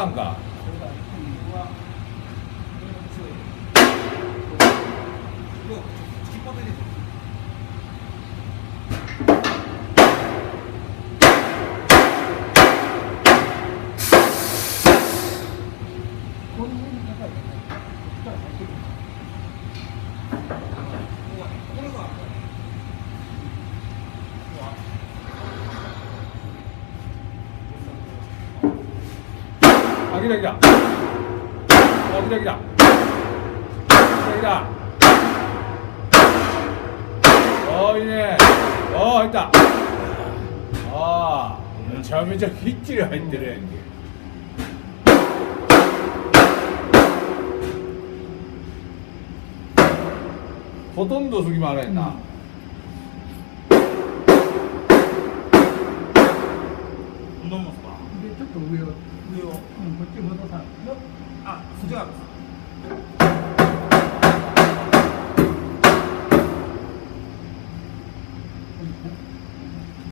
らんか。あ、来た来た。あ、来た来た。来た来た。おー、いいね。おー、入った。ああ、めちゃめちゃきっちり入ってるやんけ。ほとんど隙間あらへんな。飲むすか。で、ちょっと上を。こっち戻さん。あ、そっち側です。